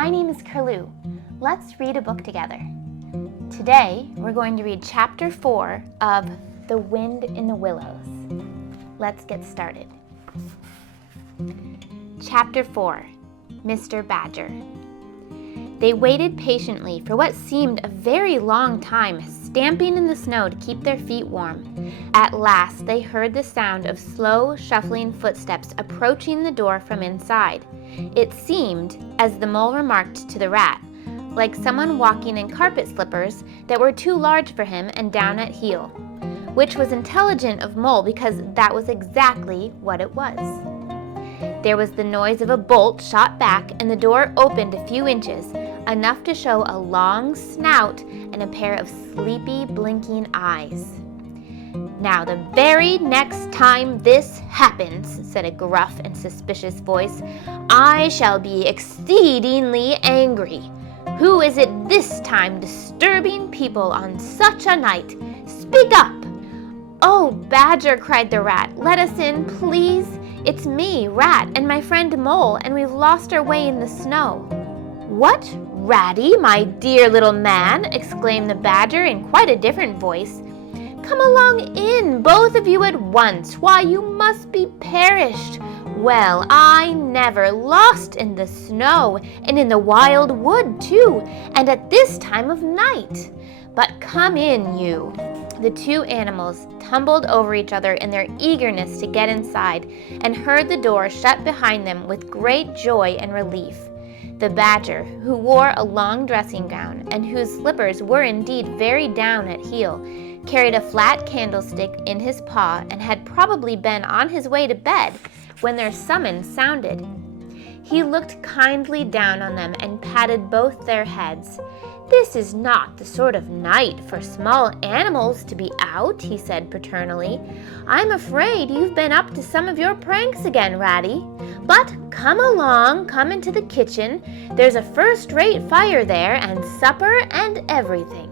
my name is Curloo. Let's read a book together. Today, we're going to read Chapter 4 of The Wind in the Willows. Let's get started. Chapter 4, Mr. Badger. They waited patiently for what seemed a very long time, stamping in the snow to keep their feet warm. At last, they heard the sound of slow, shuffling footsteps approaching the door from inside. It seemed, as the mole remarked to the rat, like someone walking in carpet slippers that were too large for him and down at heel, which was intelligent of Mole because that was exactly what it was. There was the noise of a bolt shot back, and the door opened a few inches, enough to show a long snout and a pair of sleepy, blinking eyes. "Now, the very next time this happens," said a gruff and suspicious voice, "I shall be exceedingly angry. Who is it this time disturbing people on such a night? Speak up!" "Oh, Badger," cried the rat, "let us in, please. It's me, Rat, and my friend Mole, and we've lost our way in the snow." "What, Ratty, my dear little man!" exclaimed the Badger in quite a different voice. "Come along in, both of you at once. Why, you must be perished. Well, I never, lost in the snow, and in the wild wood too, and at this time of night. But come in, you." The two animals tumbled over each other in their eagerness to get inside, and heard the door shut behind them with great joy and relief. The Badger, who wore a long dressing gown, and whose slippers were indeed very down at heel, carried a flat candlestick in his paw and had probably been on his way to bed when their summons sounded. He looked kindly down on them and patted both their heads. "This is not the sort of night for small animals to be out," he said paternally. "I'm afraid you've been up to some of your pranks again, Ratty. But come along, come into the kitchen. There's a first-rate fire there, and supper and everything."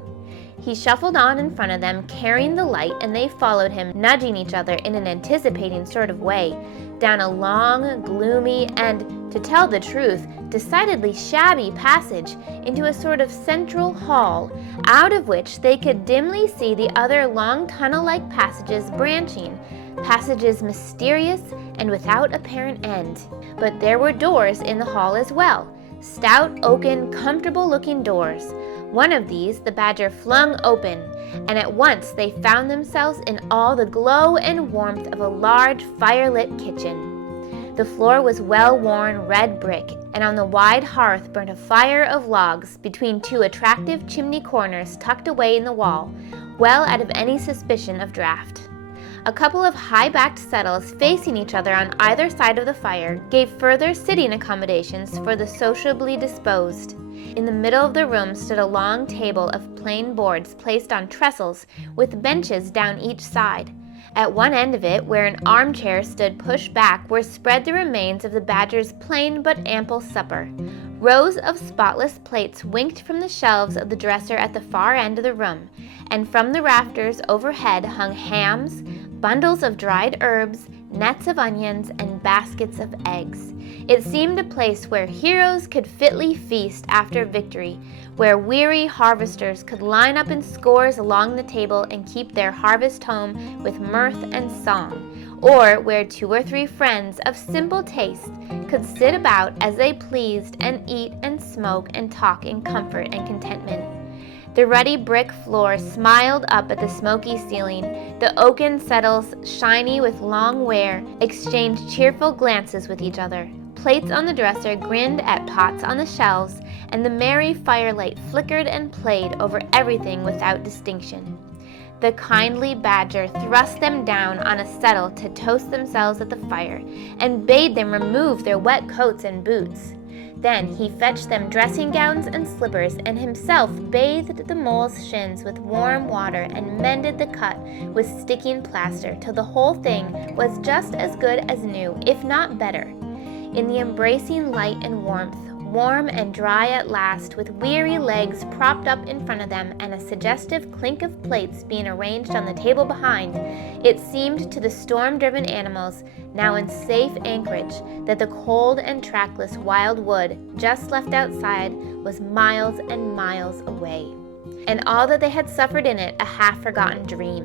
He shuffled on in front of them, carrying the light, and they followed him, nudging each other in an anticipating sort of way, down a long, gloomy, and, to tell the truth, decidedly shabby passage into a sort of central hall, out of which they could dimly see the other long tunnel-like passages branching, passages mysterious and without apparent end. But there were doors in the hall as well, stout, oaken, comfortable-looking doors. One of these the Badger flung open, and at once they found themselves in all the glow and warmth of a large fire-lit kitchen. The floor was well-worn red brick, and on the wide hearth burnt a fire of logs between two attractive chimney corners tucked away in the wall, well out of any suspicion of draught. A couple of high-backed settles facing each other on either side of the fire gave further sitting accommodations for the sociably disposed. In the middle of the room stood a long table of plain boards placed on trestles with benches down each side. At one end of it, where an armchair stood pushed back, were spread the remains of the Badger's plain but ample supper. Rows of spotless plates winked from the shelves of the dresser at the far end of the room, and from the rafters overhead hung hams, bundles of dried herbs, nets of onions, and baskets of eggs. It seemed a place where heroes could fitly feast after victory, where weary harvesters could line up in scores along the table and keep their harvest home with mirth and song, or where 2 or 3 friends of simple taste could sit about as they pleased and eat and smoke and talk in comfort and contentment. The ruddy brick floor smiled up at the smoky ceiling. The oaken settles, shiny with long wear, exchanged cheerful glances with each other. Plates on the dresser grinned at pots on the shelves, and the merry firelight flickered and played over everything without distinction. The kindly Badger thrust them down on a settle to toast themselves at the fire, and bade them remove their wet coats and boots. Then he fetched them dressing gowns and slippers, and himself bathed the mole's shins with warm water and mended the cut with sticking plaster till the whole thing was just as good as new, if not better. In the embracing light and warmth, warm and dry at last, with weary legs propped up in front of them and a suggestive clink of plates being arranged on the table behind, it seemed to the storm-driven animals, now in safe anchorage, that the cold and trackless wild wood just left outside was miles and miles away, and all that they had suffered in it a half-forgotten dream.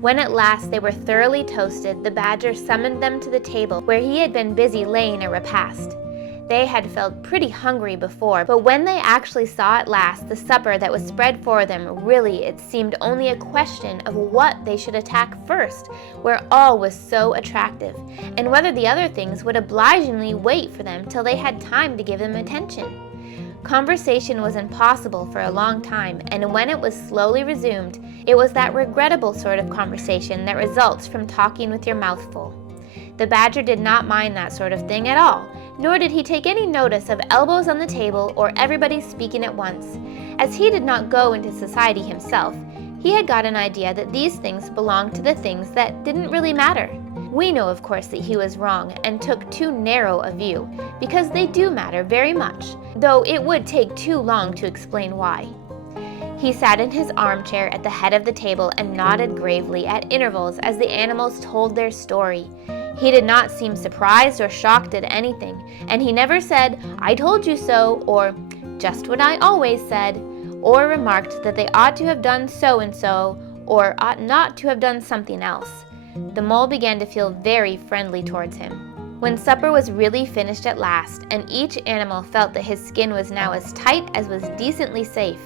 When at last they were thoroughly toasted, the badger summoned them to the table where he had been busy laying a repast. They had felt pretty hungry before, but when they actually saw at last the supper that was spread for them, really it seemed only a question of what they should attack first, where all was so attractive, and whether the other things would obligingly wait for them till they had time to give them attention. Conversation was impossible for a long time, and when it was slowly resumed, it was that regrettable sort of conversation that results from talking with your mouth full. The badger did not mind that sort of thing at all, nor did he take any notice of elbows on the table or everybody speaking at once. As he did not go into society himself, he had got an idea that these things belonged to the things that didn't really matter. We know, of course, that he was wrong and took too narrow a view, because they do matter very much, though it would take too long to explain why. He sat in his armchair at the head of the table and nodded gravely at intervals as the animals told their story. He did not seem surprised or shocked at anything, and he never said, "I told you so," or "just what I always said," or remarked that they ought to have done so and so, or ought not to have done something else. The mole began to feel very friendly towards him. When supper was really finished at last, and each animal felt that his skin was now as tight as was decently safe,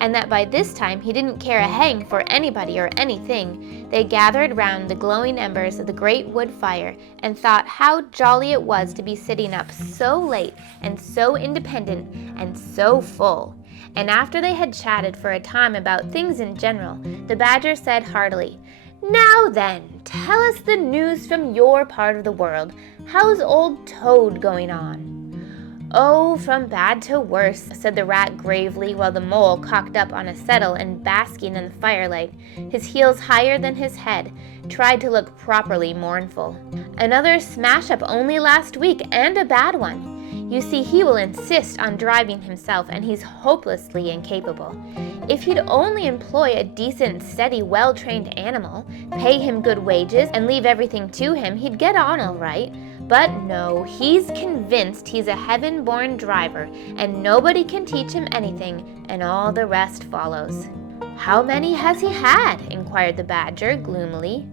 and that by this time he didn't care a hang for anybody or anything, they gathered round the glowing embers of the great wood fire and thought how jolly it was to be sitting up so late and so independent and so full. And after they had chatted for a time about things in general, the badger said heartily, "Now then, tell us the news from your part of the world. How's old Toad going on?" "Oh, from bad to worse," said the rat gravely, while the mole, cocked up on a settle and basking in the firelight, his heels higher than his head, tried to look properly mournful. "Another smash-up only last week, and a bad one. You see, he will insist on driving himself, and he's hopelessly incapable. If he'd only employ a decent, steady, well-trained animal, pay him good wages, and leave everything to him, he'd get on all right. But no, he's convinced he's a heaven-born driver, and nobody can teach him anything, and all the rest follows." "How many has he had?" inquired the badger gloomily.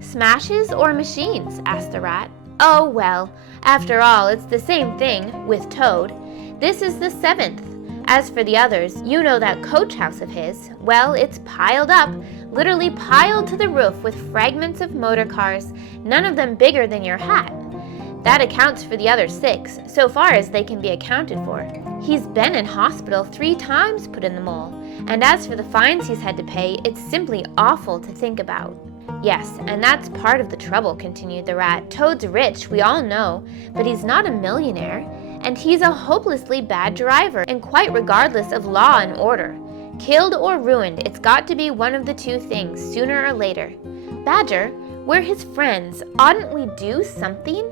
"Smashes or machines?" asked the rat. "Oh, well, after all, it's the same thing with Toad. This is the 7th. As for the others, you know that coach house of his. Well, it's piled up, literally piled to the roof with fragments of motor cars, none of them bigger than your hat. That accounts for the other 6, so far as they can be accounted for. He's been in hospital 3 times, put in the mole, and as for the fines he's had to pay, it's simply awful to think about." "Yes, and that's part of the trouble," continued the rat. "Toad's rich, we all know, but he's not a millionaire, and he's a hopelessly bad driver, and quite regardless of law and order. Killed or ruined, it's got to be one of the 2 things, sooner or later. Badger, we're his friends. Oughtn't we do something?"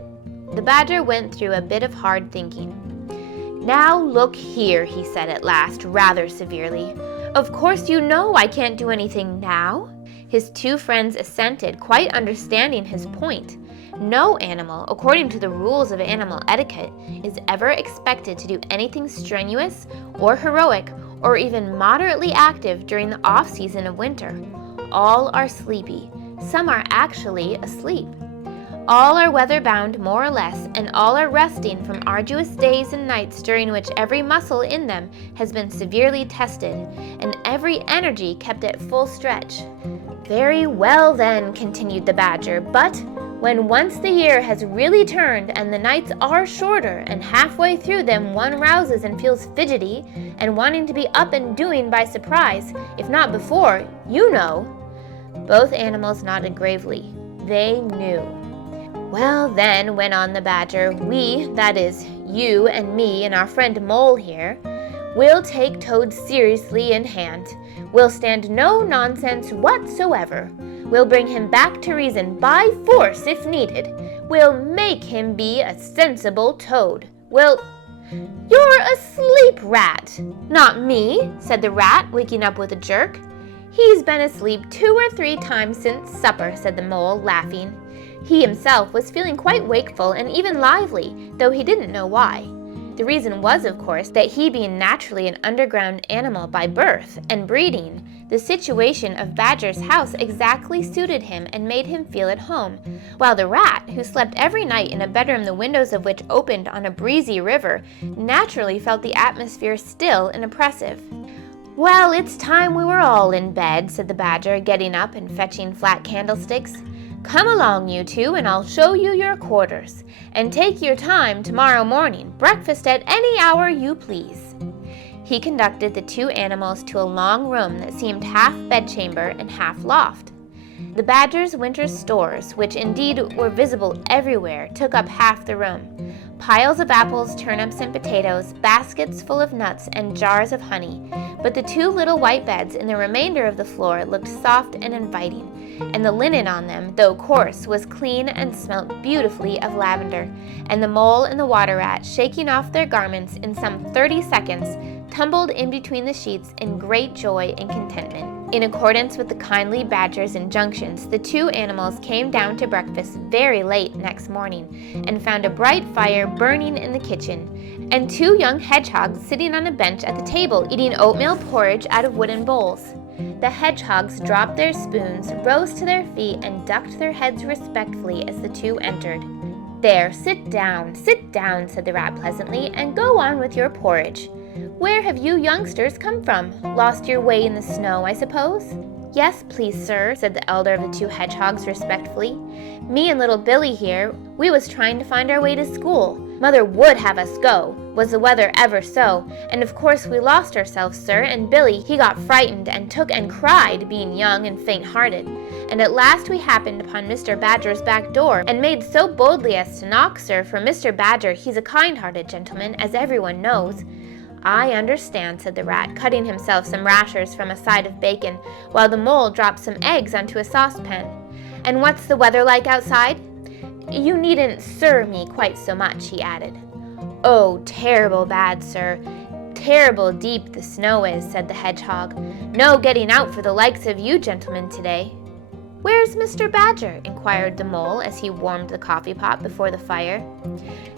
The badger went through a bit of hard thinking. "Now look here," he said at last, rather severely. "Of course you know I can't do anything now." His 2 friends assented, quite understanding his point. No animal, according to the rules of animal etiquette, is ever expected to do anything strenuous or heroic or even moderately active during the off-season of winter. All are sleepy. Some are actually asleep. All are weather-bound more or less, and all are resting from arduous days and nights during which every muscle in them has been severely tested, and every energy kept at full stretch. "Very well then," continued the badger, "but when once the year has really turned and the nights are shorter, and halfway through them one rouses and feels fidgety and wanting to be up and doing by surprise, if not before, you know." Both animals nodded gravely. They knew. "Well then," went on the badger, "we, that is, you and me and our friend Mole here, will take Toad seriously in hand. We'll stand no nonsense whatsoever. We'll bring him back to reason by force if needed. We'll make him be a sensible Toad. "You're asleep, Rat." "Not me," said the Rat, waking up with a jerk. "He's been asleep 2 or 3 times since supper," said the Mole, laughing. He himself was feeling quite wakeful and even lively, though he didn't know why. The reason was, of course, that he being naturally an underground animal by birth and breeding, the situation of Badger's house exactly suited him and made him feel at home, while the Rat, who slept every night in a bedroom the windows of which opened on a breezy river, naturally felt the atmosphere still and oppressive. "Well, it's time we were all in bed," said the Badger, getting up and fetching flat candlesticks. "Come along, you two, and I'll show you your quarters. And take your time tomorrow morning. Breakfast at any hour you please." He conducted the 2 animals to a long room that seemed half bedchamber and half loft. The Badger's winter stores, which indeed were visible everywhere, took up half the room. Piles of apples, turnips, and potatoes, baskets full of nuts, and jars of honey. But the 2 little white beds in the remainder of the floor looked soft and inviting, and the linen on them, though coarse, was clean and smelt beautifully of lavender, and the Mole and the Water Rat, shaking off their garments in some 30 seconds, tumbled in between the sheets in great joy and contentment. In accordance with the kindly Badger's injunctions, the 2 animals came down to breakfast very late next morning, and found a bright fire burning in the kitchen, and 2 young hedgehogs sitting on a bench at the table eating oatmeal porridge out of wooden bowls. The hedgehogs dropped their spoons, rose to their feet, and ducked their heads respectfully as the 2 entered. "There, sit down," said the Rat pleasantly, "and go on with your porridge. Where have you youngsters come from? Lost your way in the snow, I suppose?" "Yes, please, sir," said the elder of the 2 hedgehogs respectfully. "Me and little Billy here, we was trying to find our way to school. Mother would have us go, was the weather ever so, and of course we lost ourselves, sir, and Billy, he got frightened and took and cried, being young and faint-hearted. And at last we happened upon Mr. Badger's back door, and made so boldly as to knock, sir, for Mr. Badger, he's a kind-hearted gentleman, as everyone knows." "I understand," said the Rat, cutting himself some rashers from a side of bacon, while the Mole dropped some eggs onto a saucepan. "And what's the weather like outside?" "You needn't 'sir' me quite so much," he added. "Oh, terrible bad, sir. Terrible deep the snow is," said the Hedgehog. "No getting out for the likes of you gentlemen today." "Where's Mr. Badger?" inquired the Mole as he warmed the coffee pot before the fire.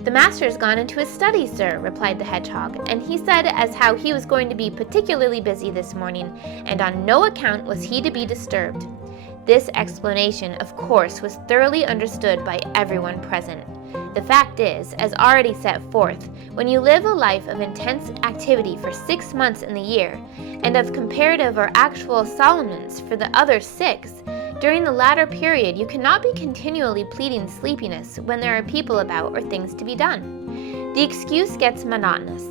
"The master's gone into his study, sir," replied the Hedgehog, "and he said as how he was going to be particularly busy this morning, and on no account was he to be disturbed." This explanation, of course, was thoroughly understood by everyone present. The fact is, as already set forth, when you live a life of intense activity for 6 months in the year, and of comparative or actual somnolence for the other 6, during the latter period you cannot be continually pleading sleepiness when there are people about or things to be done. The excuse gets monotonous.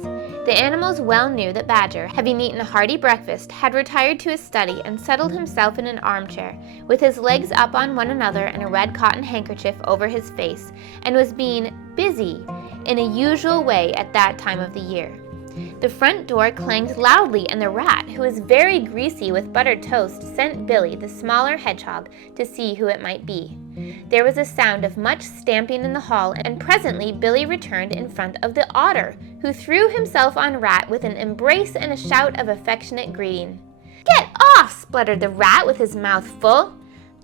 The animals well knew that Badger, having eaten a hearty breakfast, had retired to his study and settled himself in an armchair, with his legs up on one another and a red cotton handkerchief over his face, and was being busy in a usual way at that time of the year. The front door clanged loudly, and the Rat, who was very greasy with buttered toast, sent Billy, the smaller hedgehog, to see who it might be. There was a sound of much stamping in the hall, and presently Billy returned in front of the Otter, who threw himself on Rat with an embrace and a shout of affectionate greeting. "Get off!" spluttered the Rat with his mouth full.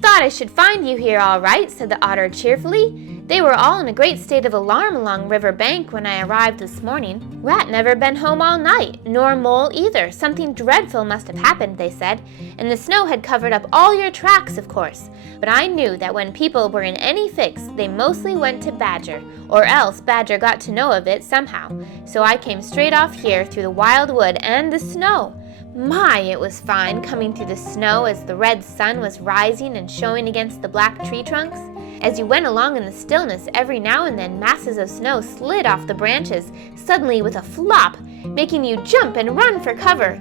"Thought I should find you here all right," said the Otter cheerfully. "They were all in a great state of alarm along River Bank when I arrived this morning. Rat never been home all night, nor Mole either. Something dreadful must have happened, they said, and the snow had covered up all your tracks, of course. But I knew that when people were in any fix, they mostly went to Badger, or else Badger got to know of it somehow. So I came straight off here through the wild wood and the snow. My, it was fine coming through the snow as the red sun was rising and showing against the black tree trunks. As you went along in the stillness, every now and then masses of snow slid off the branches, suddenly with a flop, making you jump and run for cover.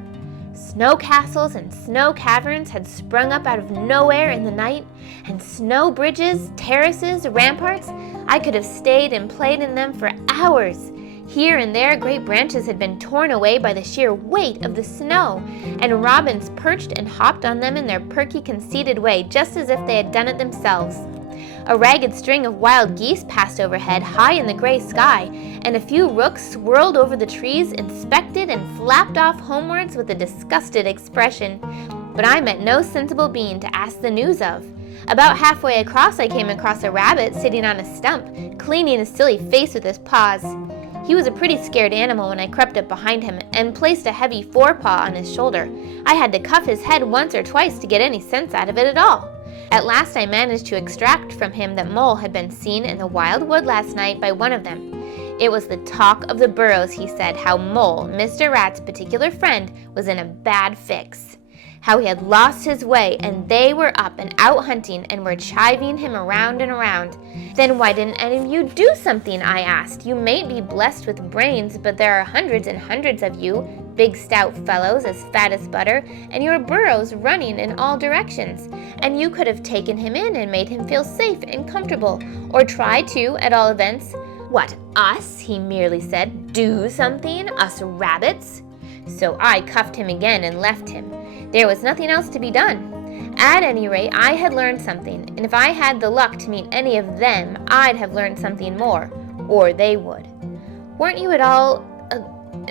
Snow castles and snow caverns had sprung up out of nowhere in the night, and snow bridges, terraces, ramparts. I could have stayed and played in them for hours. Here and there great branches had been torn away by the sheer weight of the snow, and robins perched and hopped on them in their perky, conceited way, just as if they had done it themselves. A ragged string of wild geese passed overhead high in the gray sky, and a few rooks swirled over the trees, inspected and flapped off homewards with a disgusted expression. But I met no sensible being to ask the news of. About halfway across I came across a rabbit sitting on a stump, cleaning his silly face with his paws. He was a pretty scared animal when I crept up behind him and placed a heavy forepaw on his shoulder. I had to cuff his head once or twice to get any sense out of it at all. At last I managed to extract from him that Mole had been seen in the wild wood last night by one of them. It was the talk of the burrows, he said, how Mole, Mr. Rat's particular friend, was in a bad fix. How he had lost his way, and they were up and out hunting and were chiving him around and around. Then why didn't any of you do something, I asked. You may be blessed with brains, but there are hundreds and hundreds of you, big stout fellows as fat as butter, and your burrows running in all directions. And you could have taken him in and made him feel safe and comfortable, or try to, at all events. What, us? He merely said. Do something? Us rabbits? So I cuffed him again and left him. There was nothing else to be done. At any rate, I had learned something, and if I had the luck to meet any of them, I'd have learned something more, or they would. Weren't you at all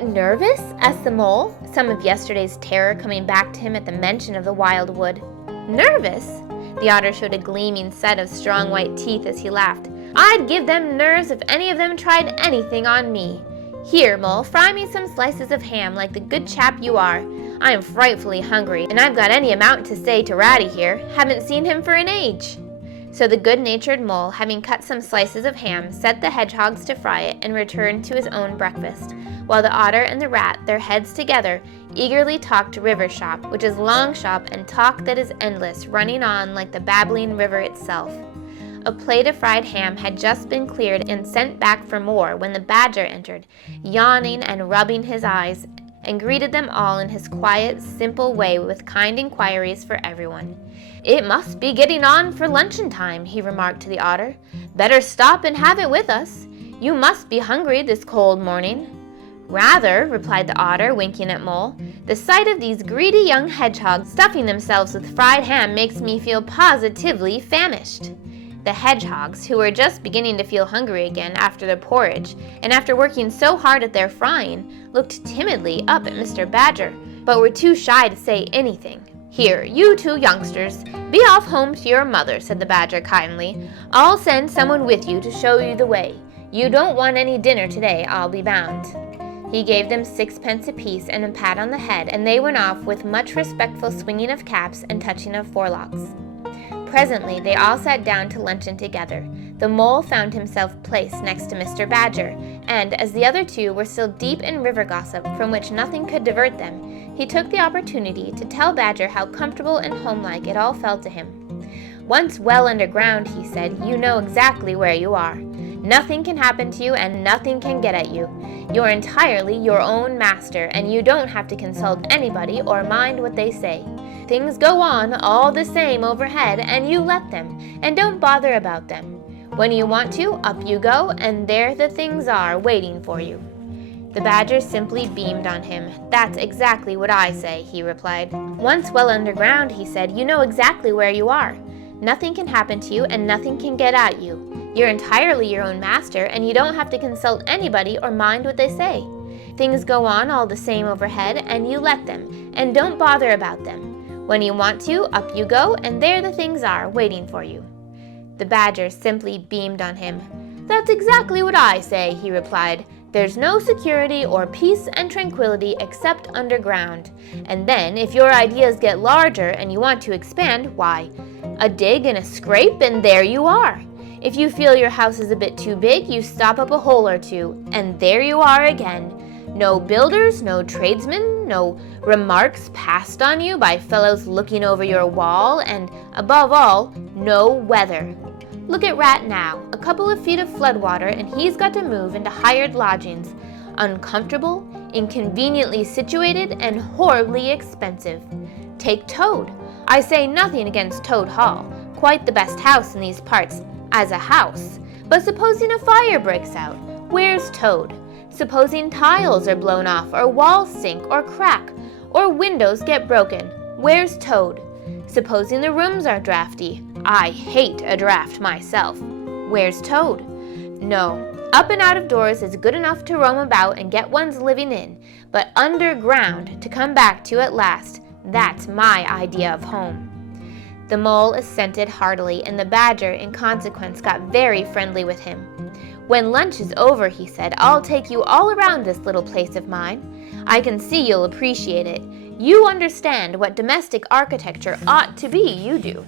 nervous? Asked the Mole, some of yesterday's terror coming back to him at the mention of the wild wood. Nervous? The Otter showed a gleaming set of strong white teeth as he laughed. I'd give them nerves if any of them tried anything on me. Here, Mole, fry me some slices of ham like the good chap you are. I am frightfully hungry, and I've got any amount to say to Ratty here. Haven't seen him for an age. So the good-natured Mole, having cut some slices of ham, set the hedgehogs to fry it and returned to his own breakfast, while the Otter and the Rat, their heads together, eagerly talked river shop, which is long shop and talk that is endless, running on like the babbling river itself. A plate of fried ham had just been cleared and sent back for more when the Badger entered, yawning and rubbing his eyes, and greeted them all in his quiet, simple way with kind inquiries for everyone. It must be getting on for luncheon time, he remarked to the Otter. Better stop and have it with us. You must be hungry this cold morning. Rather, replied the Otter, winking at Mole. The sight of these greedy young hedgehogs stuffing themselves with fried ham makes me feel positively famished. The hedgehogs, who were just beginning to feel hungry again after the porridge, and after working so hard at their frying, looked timidly up at Mr. Badger, but were too shy to say anything. Here, you two youngsters, be off home to your mother, said the Badger kindly. I'll send someone with you to show you the way. You don't want any dinner today, I'll be bound. He gave them 6 pence apiece and a pat on the head, and they went off with much respectful swinging of caps and touching of forelocks. Presently, they all sat down to luncheon together. The Mole found himself placed next to Mr. Badger, and as the other two were still deep in river gossip from which nothing could divert them, he took the opportunity to tell Badger how comfortable and homelike it all felt to him. Once well underground, he said, you know exactly where you are. Nothing can happen to you and nothing can get at you. You're entirely your own master, and you don't have to consult anybody or mind what they say. Things go on all the same overhead, and you let them, and don't bother about them. When you want to, up you go, and there the things are waiting for you. The Badger simply beamed on him. That's exactly what I say, he replied. Once well underground, he said, you know exactly where you are. Nothing can happen to you, and nothing can get at you. You're entirely your own master, and you don't have to consult anybody or mind what they say. Things go on all the same overhead, and you let them, and don't bother about them. When you want to, up you go, and there the things are, waiting for you. The Badger simply beamed on him. That's exactly what I say, he replied. There's no security or peace and tranquility except underground. And then, if your ideas get larger and you want to expand, why, a dig and a scrape, and there you are. If you feel your house is a bit too big, you stop up a hole or two, and there you are again. No builders, no tradesmen, no remarks passed on you by fellows looking over your wall, and, above all, no weather. Look at Rat now, a couple of feet of floodwater, and he's got to move into hired lodgings. Uncomfortable, inconveniently situated, and horribly expensive. Take Toad. I say nothing against Toad Hall, quite the best house in these parts, as a house. But supposing a fire breaks out, where's Toad? Supposing tiles are blown off, or walls sink, or crack, or windows get broken, where's Toad? Supposing the rooms are drafty, I hate a draft myself. Where's Toad? No, up and out of doors is good enough to roam about and get one's living in, but underground to come back to at last, that's my idea of home. The mole assented heartily, and the badger, in consequence, got very friendly with him. When lunch is over, he said, I'll take you all around this little place of mine. I can see you'll appreciate it. You understand what domestic architecture ought to be, you do.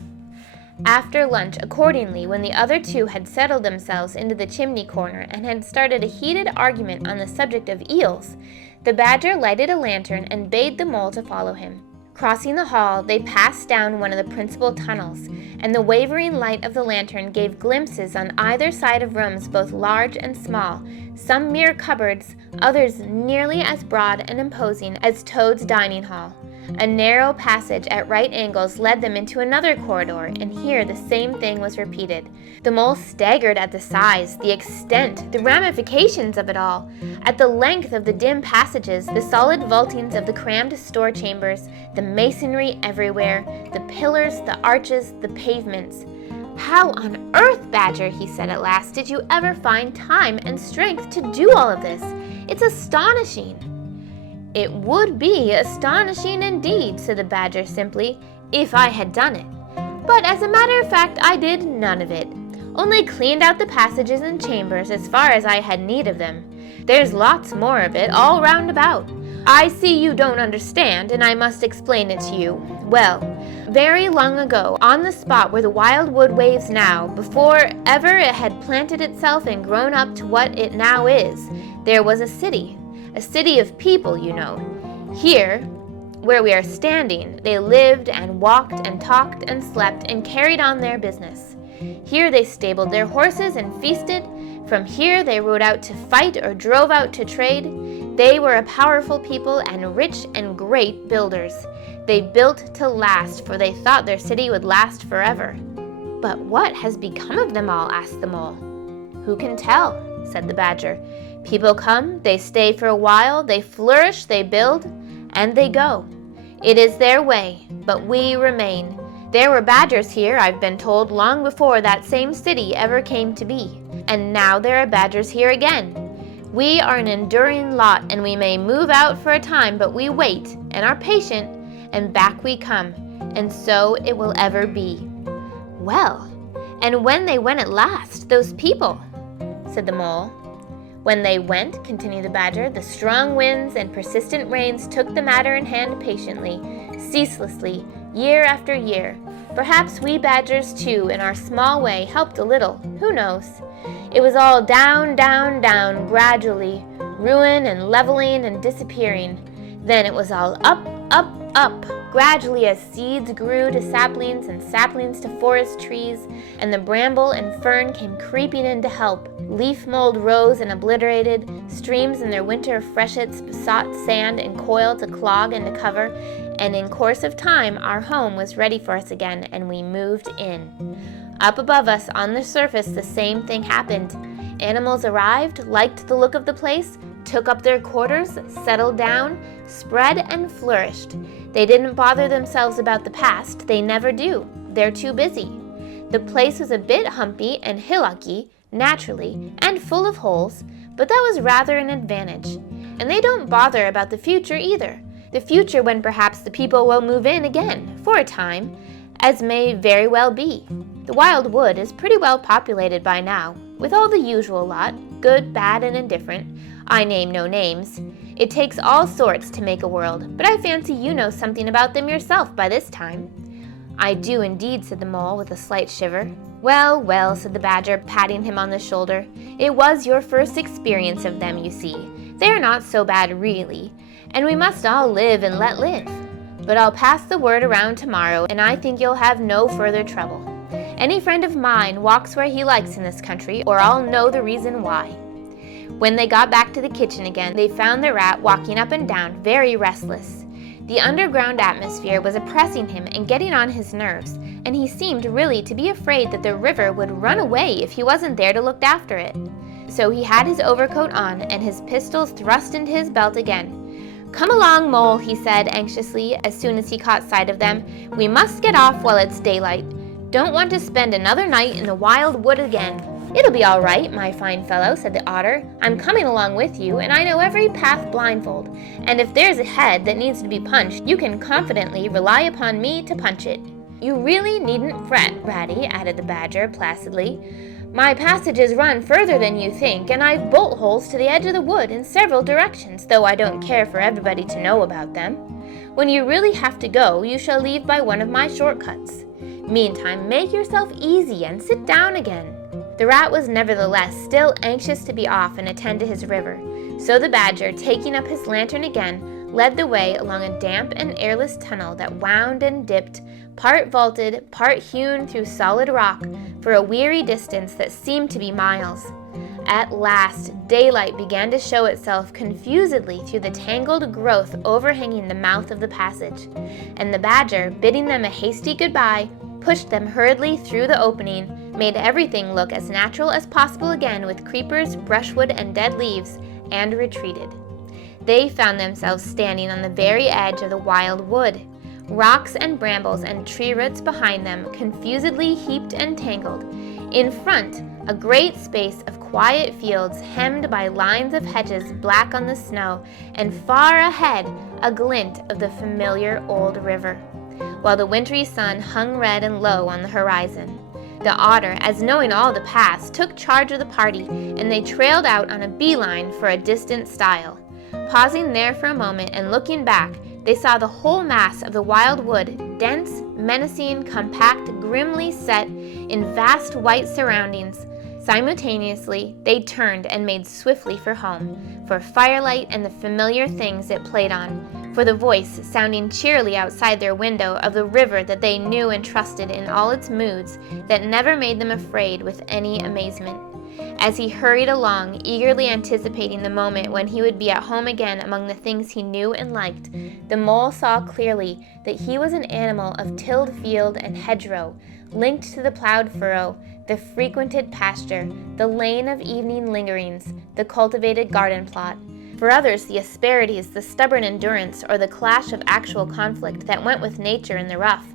After lunch, accordingly, when the other two had settled themselves into the chimney corner and had started a heated argument on the subject of eels, the badger lighted a lantern and bade the mole to follow him. Crossing the hall, they passed down one of the principal tunnels, and the wavering light of the lantern gave glimpses on either side of rooms both large and small, some mere cupboards, others nearly as broad and imposing as Toad's dining hall. A narrow passage at right angles led them into another corridor, and here the same thing was repeated. The mole staggered at the size, the extent, the ramifications of it all. At the length of the dim passages, the solid vaultings of the crammed store chambers, the masonry everywhere, the pillars, the arches, the pavements. How on earth, Badger, he said at last, did you ever find time and strength to do all of this? It's astonishing. It would be astonishing indeed, said the badger simply, if I had done it. But as a matter of fact, I did none of it. Only cleaned out the passages and chambers as far as I had need of them. There's lots more of it all round about. I see you don't understand, and I must explain it to you. Well, very long ago, on the spot where the wild wood waves now, before ever it had planted itself and grown up to what it now is, there was a city of people, you know. Here, where we are standing, they lived and walked and talked and slept and carried on their business. Here they stabled their horses and feasted. From here they rode out to fight or drove out to trade. They were a powerful people and rich and great builders. They built to last, for they thought their city would last forever. But what has become of them all? Asked the mole. Who can tell? Said the badger. People come, they stay for a while, they flourish, they build, and they go. It is their way, but we remain. There were badgers here, I've been told, long before that same city ever came to be. And now there are badgers here again. We are an enduring lot, and we may move out for a time, but we wait, and are patient, and back we come. And so it will ever be. Well, and when they went at last, those people, said the mole. When they went, continued the badger, the strong winds and persistent rains took the matter in hand patiently, ceaselessly, year after year. Perhaps we badgers, too, in our small way, helped a little. Who knows? It was all down, down, down, gradually, ruin and leveling and disappearing. Then it was all up, up, up, gradually as seeds grew to saplings and saplings to forest trees, and the bramble and fern came creeping in to help. Leaf mold rose and obliterated, streams in their winter freshets sought sand and coil to clog and to cover, and in course of time our home was ready for us again, and we moved in. Up above us on the surface the same thing happened. Animals arrived, liked the look of the place, took up their quarters, settled down, spread and flourished. They didn't bother themselves about the past, they never do. They're too busy. The place was a bit humpy and hillocky, naturally, and full of holes, but that was rather an advantage. And they don't bother about the future either. The future when perhaps the people will move in again, for a time, as may very well be. The wild wood is pretty well populated by now, with all the usual lot, good, bad, and indifferent. I name no names. It takes all sorts to make a world, but I fancy you know something about them yourself by this time. I do indeed, said the mole with a slight shiver. Well, well, said the badger, patting him on the shoulder. It was your first experience of them, you see. They are not so bad really, and we must all live and let live. But I'll pass the word around tomorrow, and I think you'll have no further trouble. Any friend of mine walks where he likes in this country, or I'll know the reason why. When they got back to the kitchen again, they found the rat walking up and down, very restless. The underground atmosphere was oppressing him and getting on his nerves, and he seemed really to be afraid that the river would run away if he wasn't there to look after it. So he had his overcoat on and his pistols thrust into his belt again. "Come along, Mole," he said anxiously as soon as he caught sight of them. "We must get off while it's daylight. Don't want to spend another night in the wild wood again." "It'll be all right, my fine fellow," said the Otter. "I'm coming along with you, and I know every path blindfold, and if there's a head that needs to be punched, you can confidently rely upon me to punch it." "You really needn't fret, Ratty," added the Badger placidly. "My passages run further than you think, and I've bolt holes to the edge of the wood in several directions, though I don't care for everybody to know about them. When you really have to go, you shall leave by one of my shortcuts. Meantime, make yourself easy and sit down again." The Rat was nevertheless still anxious to be off and attend to his river, so the Badger, taking up his lantern again, led the way along a damp and airless tunnel that wound and dipped, part vaulted, part hewn through solid rock, for a weary distance that seemed to be miles. At last, daylight began to show itself confusedly through the tangled growth overhanging the mouth of the passage, and the Badger, bidding them a hasty goodbye, pushed them hurriedly through the opening, made everything look as natural as possible again with creepers, brushwood, and dead leaves, and retreated. They found themselves standing on the very edge of the wild wood, rocks and brambles and tree roots behind them, confusedly heaped and tangled. In front, a great space of quiet fields hemmed by lines of hedges black on the snow, and far ahead, a glint of the familiar old river, while the wintry sun hung red and low on the horizon. The Otter, as knowing all the paths, took charge of the party, and they trailed out on a beeline for a distant stile. Pausing there for a moment and looking back, they saw the whole mass of the wild wood, dense, menacing, compact, grimly set in vast white surroundings. Simultaneously, they turned and made swiftly for home, for firelight and the familiar things it played on, for the voice sounding cheerily outside their window of the river that they knew and trusted in all its moods, that never made them afraid with any amazement. As he hurried along, eagerly anticipating the moment when he would be at home again among the things he knew and liked, the Mole saw clearly that he was an animal of tilled field and hedgerow, linked to the plowed furrow, the frequented pasture, the lane of evening lingerings, the cultivated garden plot. For others, the asperities, the stubborn endurance, or the clash of actual conflict that went with nature in the rough.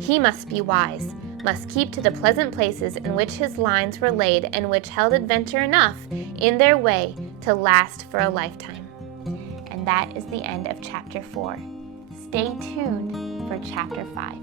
He must be wise, must keep to the pleasant places in which his lines were laid and which held adventure enough in their way to last for a lifetime. And that is the end of Chapter 4. Stay tuned for Chapter 5.